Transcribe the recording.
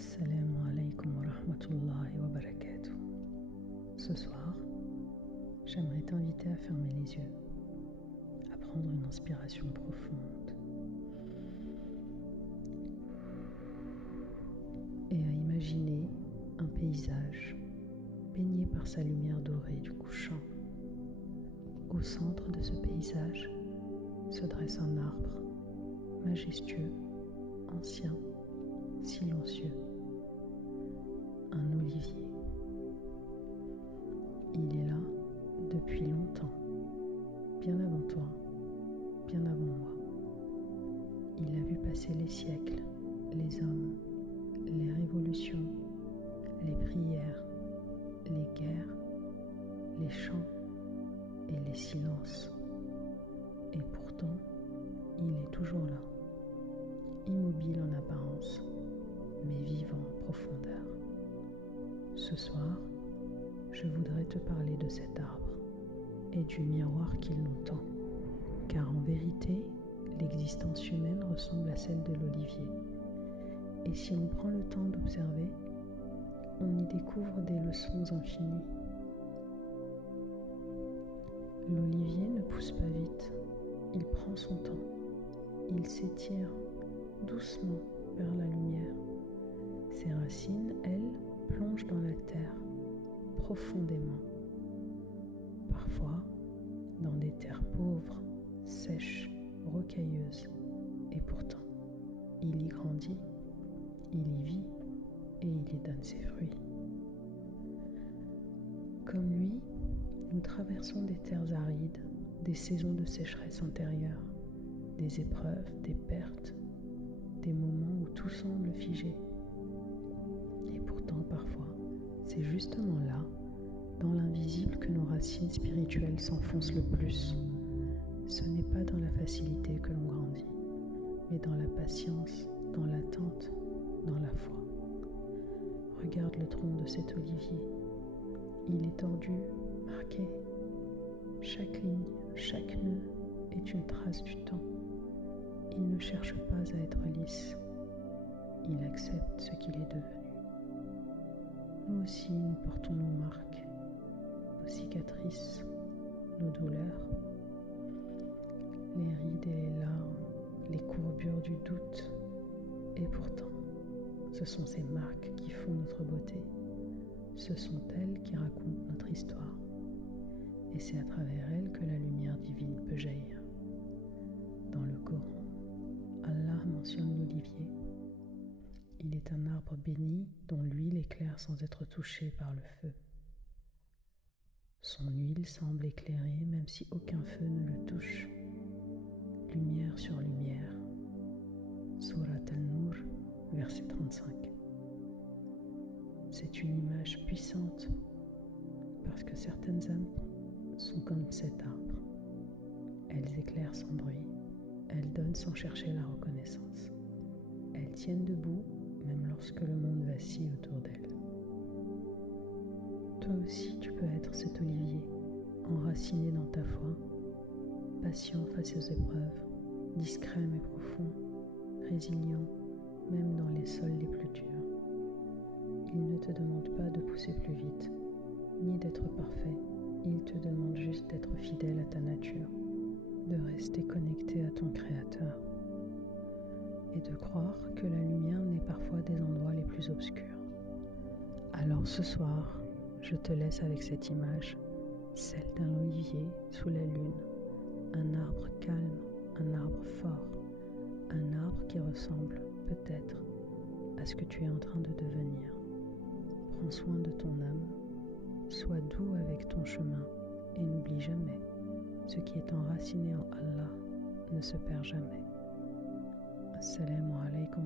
Assalamu alaikum wa rahmatullahi wa barakatuh. Ce soir, j'aimerais t'inviter à fermer les yeux, à prendre une inspiration profonde et à imaginer un paysage baigné par sa lumière dorée du couchant. Au centre de ce paysage se dresse un arbre majestueux, ancien, silencieux, un olivier. Il est là depuis longtemps, bien avant toi, bien avant moi. Il a vu passer les siècles, les hommes, les révolutions, les prières, les guerres, les chants et les silences. Et pourtant, il est toujours là, immobile en apparence, mais vivant en profondeur. Ce soir, je voudrais te parler de cet arbre et du miroir qu'il nous tend, car en vérité, l'existence humaine ressemble à celle de l'olivier. Et si l'on prend le temps d'observer, on y découvre des leçons infinies. L'olivier ne pousse pas vite, il prend son temps, il s'étire doucement vers la lumière. Ses racines, elles, plongent dans la terre, profondément. Parfois, dans des terres pauvres, sèches, rocailleuses. Et pourtant, il y grandit, il y vit et il y donne ses fruits. Comme lui, nous traversons des terres arides, des saisons de sécheresse antérieure, des épreuves, des pertes, des moments où tout semble figé. Et pourtant, parfois, c'est justement là, dans l'invisible, que nos racines spirituelles s'enfoncent le plus. Ce n'est pas dans la facilité que l'on grandit, mais dans la patience, dans l'attente, dans la foi. Regarde le tronc de cet olivier. Il est tordu, marqué. Chaque ligne, chaque nœud est une trace du temps. Il ne cherche pas à être lisse. Il accepte ce qu'il est devenu. Nous aussi, nous portons nos marques, nos cicatrices, nos douleurs, les rides et les larmes, les courbures du doute. Et pourtant, ce sont ces marques qui font notre beauté. Ce sont elles qui racontent notre histoire. Et c'est à travers elles que la lumière divine peut jaillir. Dans le Coran, Allah mentionne l'olivier. Il est un arbre béni dont l'huile éclaire sans être touchée par le feu. Son huile semble éclairer même si aucun feu ne le touche. Lumière sur lumière. Surat An-Nur, verset 35. C'est une image puissante parce que certaines âmes sont comme cet arbre. Elles éclairent sans bruit, elles donnent sans chercher la reconnaissance. Elles tiennent debout même lorsque le monde vacille autour d'elles. Toi aussi, tu peux être cet olivier, enraciné dans ta foi, patient face aux épreuves, discret mais profond, résilient même dans les sols les plus durs. Il ne te demande pas de pousser plus vite, ni d'être parfait. Il te demande juste d'être fidèle à ta nature, de rester connecté à ton Créateur et de croire que la lumière naît parfois des endroits les plus obscurs. Alors ce soir, je te laisse avec cette image, celle d'un olivier sous la lune, un arbre calme, un arbre fort, un arbre qui ressemble peut-être à ce que tu es en train de devenir. Prends soin de ton âme, sois doux avec ton chemin et n'oublie jamais, ce qui est enraciné en Allah ne se perd jamais. Assalamu alaikum